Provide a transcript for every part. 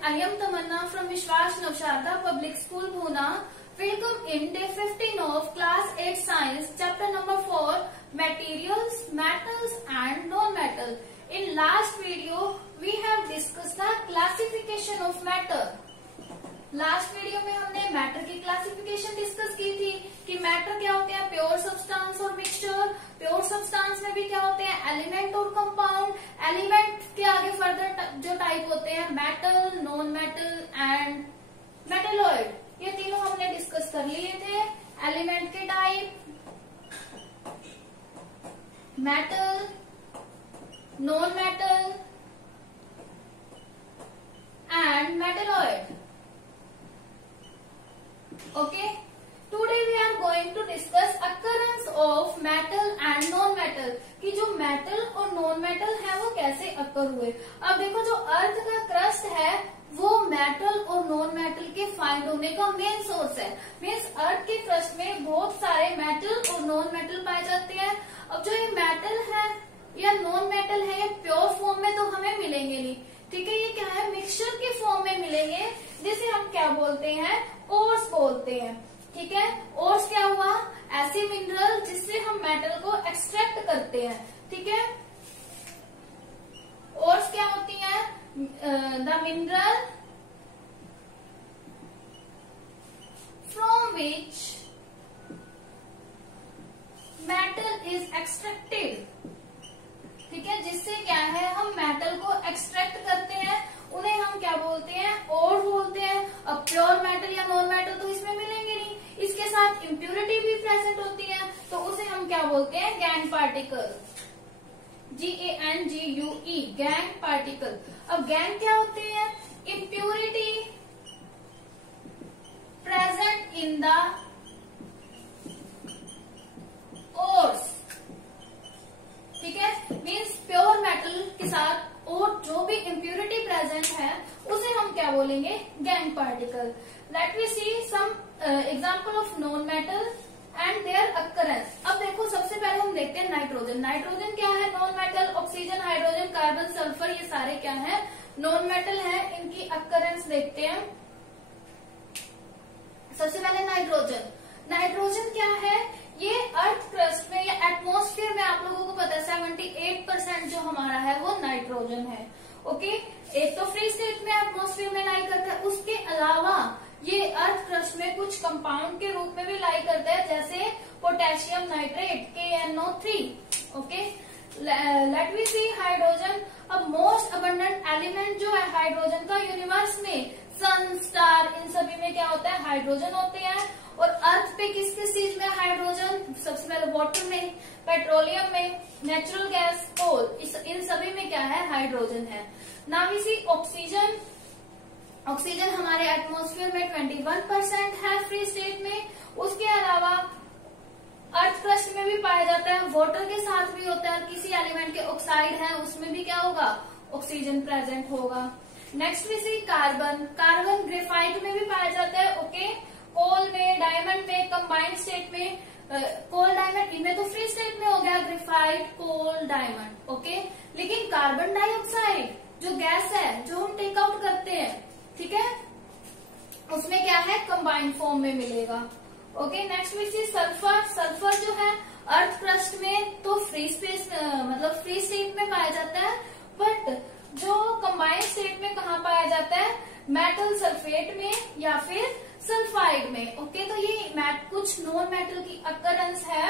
I am Tamanna from Vishwas Navsharda Public School, Pune. Welcome in day 15 of class 8 science, chapter number 4, materials, metals and non-metal. In last video, we have discussed the classification of matter. Last video में हमने matter की classification discuss की थी कि matter क्या होते हैं, pure substance और मिक्सचर। प्योर सब्सटेंस में भी क्या होते हैं, एलिमेंट और कंपाउंड। एलिमेंट के आगे फर्दर जो टाइप होते हैं metal, non metal and metalloid, ये तीनों हमने डिस्कस कर लिए थे। एलिमेंट के type metal, non metal and metalloid. Okay, today we are going to discuss occurrence of metal and non-metal कि जो मेटल और नॉन मेटल है वो कैसे अक्कर हुए। अब देखो, जो अर्थ का क्रस्ट है वो मेटल और नॉन मेटल के फाइंड होने का मेन सोर्स है। मीन्स अर्थ के क्रस्ट में बहुत सारे मेटल और नॉन मेटल पाए जाते हैं। अब जो ये मेटल है या नॉन मेटल है, ये प्योर फॉर्म में तो हमें मिलेंगे नहीं, ठीक है। ये क्या है, मिक्सचर के फॉर्म में मिलेंगे, जिसे हम क्या बोलते हैं, ओर्स बोलते हैं, ठीक है। ओर्स क्या हुआ, ऐसी मिनरल जिससे हम मेटल को एक्सट्रैक्ट करते हैं, ठीक है। ओर्स क्या होती है, the mineral from which metal is extracted, ठीक है। जिससे क्या है, हम मेटल को एक्सट्रैक्ट करते हैं, उन्हें हम क्या बोलते हैं, ओर बोलते हैं। अब प्योर मेटल या नॉन मेटल तो इसमें मिलेंगे नहीं, इसके साथ इम्प्योरिटी भी प्रेजेंट होती है, तो उसे हम क्या बोलते हैं, gangue particle, GANGUE, gangue particle. अब गैंग क्या होते हैं, impurity present in the ores, ठीक है। मीन्स प्योर मेटल के साथ और जो भी इम्प्योरिटी प्रेजेंट है उसे हम क्या बोलेंगे, gangue particle. Let we see some example of non metal and their occurrence. अब देखो, सबसे पहले हम देखते हैं नाइट्रोजन। नाइट्रोजन क्या है, non metal. Oxygen, hydrogen, carbon, sulphur, ये सारे क्या है, नॉन मेटल है। इनकी अकरेंस देखते हैं। सबसे पहले नाइट्रोजन। नाइट्रोजन क्या है, ये अर्थ क्रस्ट में या एटमॉस्फेयर में, आप लोगों को पता है 78% जो हमारा है वो नाइट्रोजन है, ओके। एक तो फ्री स्टेट में एटमॉस्फेयर में लाई करता है, उसके अलावा ये अर्थ क्रस्ट में कुछ कंपाउंड के रूप में भी लाई करता है, जैसे potassium nitrate KNO3, okay. Let we see hydrogen. अब मोस्ट अबंडेंट एलिमेंट जो है हाइड्रोजन का यूनिवर्स में, सन, स्टार, इन सभी में क्या होता है, हाइड्रोजन होते हैं। और अर्थ पे किस किस चीज में हाइड्रोजन, सबसे पहले वाटर में, पेट्रोलियम में, नेचुरल गैस, कोल, इन सभी में क्या है, हाइड्रोजन है। Now we see oxygen. Oxygen हमारे एटमॉस्फेयर में 21% है फ्री स्टेट में। उसके अलावा अर्थ क्रस्ट में भी पाया जाता है, वाटर के साथ भी होता है। किसी एलिमेंट के ऑक्साइड है उसमें भी क्या होगा, ऑक्सीजन प्रेजेंट होगा। Next we see carbon. Carbon graphite में भी पाया जाता है, ओके। कोल में, डायमंड में, कंबाइंड स्टेट में, कोल, डायमंड, इनमें तो फ्री स्टेट में हो गया ग्रेफाइट, कोल, डायमंड, ओके। लेकिन कार्बन डाइऑक्साइड जो गैस है, जो हम टेक आउट करते हैं, ठीक है, उसमें क्या है, कंबाइंड फॉर्म में मिलेगा, okay. Next we see sulphur. Sulphur जो है अर्थ क्रस्ट में तो फ्री स्पेस, मतलब फ्री स्टेट में पाया जाता है, बट जो कंबाइंड स्टेट में कहाँ पाया जाता है, मेटल सल्फेट में या फिर सल्फाइड में, ओके। तो ये कुछ नॉन मेटल की अकरेंस है।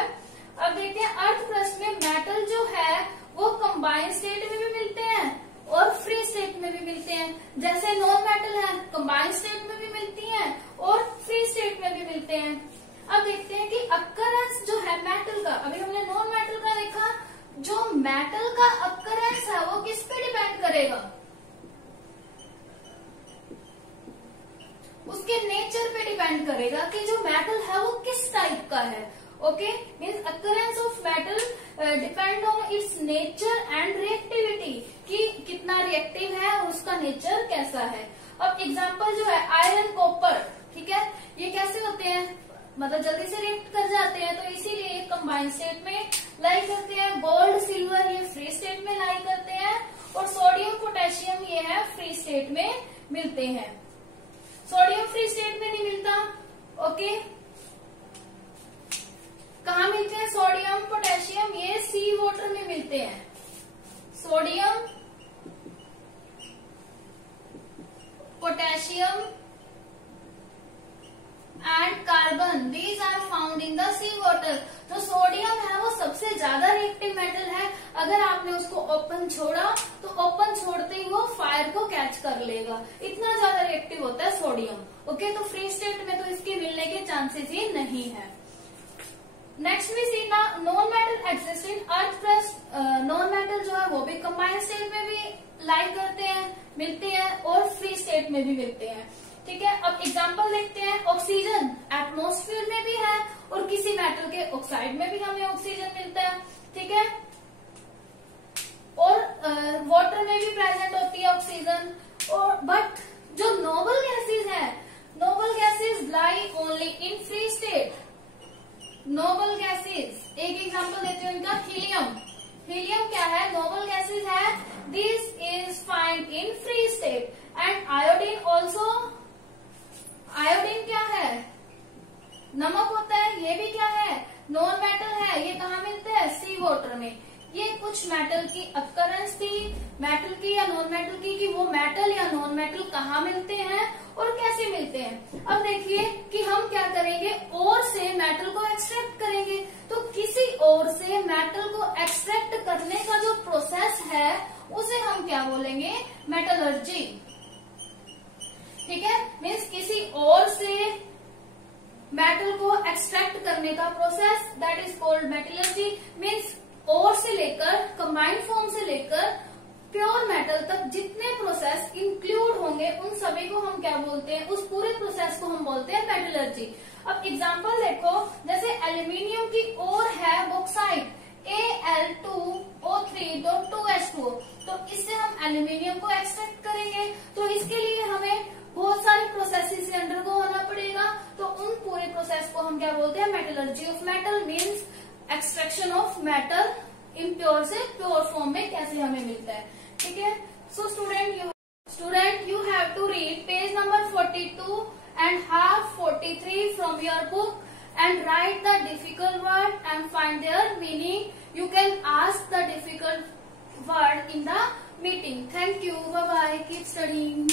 अब देखते हैं, अर्थ क्रस्ट में मेटल जो है वो कंबाइंड स्टेट में भी मिलते हैं और फ्री स्टेट में भी मिलते हैं। जैसे नॉन मेटल है, कंबाइंड स्टेट में भी मिलती हैं और फ्री स्टेट में भी मिलते हैं। अब देखते हैं कि अकरेंस जो है मेटल का, अभी हमने नॉन मेटल का देखा, जो मेटल का अकरेंस है वो किस पे डिपेंड करेगा, उसके नेचर पे डिपेंड करेगा कि जो मेटल है वो किस टाइप का है, okay. Means occurrence of metal depend on it's nature and reactivity, कि कितना रिएक्टिव है और उसका नेचर कैसा है। अब एग्जांपल जो है आयरन, कॉपर, ठीक है, ये कैसे होते हैं, मतलब जल्दी से रिएक्ट कर जाते हैं, तो इसीलिए ये कंबाइंड स्टेट में लाई करते हैं। गोल्ड, सिल्वर ये फ्री स्टेट में लाई करते हैं, और सोडियम, पोटेशियम ये है फ्री स्टेट में मिलते हैं। सोडियम फ्री स्टेट में नहीं मिलता। ओके, कहाँ मिलते हैं सोडियम पोटेशियम? ये सी वाटर में मिलते हैं। Sodium potassium and carbon, these are found in the sea water. जो सोडियम है वो सबसे ज्यादा रिएक्टिव मेटल है। अगर आपने उसको ओपन छोड़ा तो ओपन छोड़ते ही वो फायर को कैच कर लेगा, इतना ज्यादा रिएक्टिव होता है सोडियम। ओके, तो फ्री स्टेट में तो इसके मिलने के चांसेस ही नहीं है। नेक्स्ट वी सी ना non metal exist in earth crust. Non metal जो है वो भी कंबाइंड स्टेट में भी लाई करते हैं, मिलते हैं, और फ्री स्टेट में भी मिलते हैं। ठीक है, अब एग्जांपल देखते हैं। ऑक्सीजन एटमॉस्फेयर में भी है और किसी मेटल के ऑक्साइड में भी हमें ऑक्सीजन मिलता है। ठीक है, और वाटर में भी प्रेजेंट होती है ऑक्सीजन। और बट जो नोबल गैसेज है, noble gases lie only in free state. Noble gases, एक एग्जांपल देते हैं उनका, हीलियम। हीलियम क्या है? नोबल गैसेज है। This is find in free state. And iodine also, iodine क्या है? नमक होता है, ये भी क्या है? नॉन मेटल है। ये कहाँ मिलते हैं? सी वाटर में। ये कुछ मेटल की अकरेंस थी, मेटल की या नॉन मेटल की, कि वो मेटल या नॉन मेटल कहाँ मिलते हैं और कैसे मिलते हैं। अब देखिए कि हम क्या करेंगे, और से मेटल को एक्सट्रैक्ट करेंगे। तो किसी और से मेटल को एक्सट्रैक्ट करने का जो प्रोसेस है उसे हम क्या बोलेंगे? मेटलर्जी। ठीक है, मीन्स किसी और से मेटल को एक्सट्रैक्ट करने का process, that is called metallurgy. Means और से लेकर, कंबाइंड फॉर्म से लेकर प्योर मेटल तक जितने प्रोसेस इंक्लूड होंगे उन सभी को हम क्या बोलते हैं? उस पूरे प्रोसेस को हम बोलते हैं मेटलर्जी। अब एग्जांपल देखो, जैसे एल्यूमिनियम की ओर है बॉक्साइट Al2O3.2H2O, तो इससे हम एल्यूमिनियम को एक्सट्रैक्ट करेंगे। तो इसके लिए हमें बहुत सारे प्रोसेसेस से अंडरगो होना पड़ेगा। तो उन पूरे प्रोसेस को हम क्या बोलते हैं? Metallurgy of metal. Means extraction of metal impure से प्योर फॉर्म में कैसे हमें मिलता है। ठीक है, so student you have to read page number 42 and half 43 from your book and write the difficult word and find their meaning. You can ask the difficult word in the meeting. Thank you. Bye bye. Keep studying.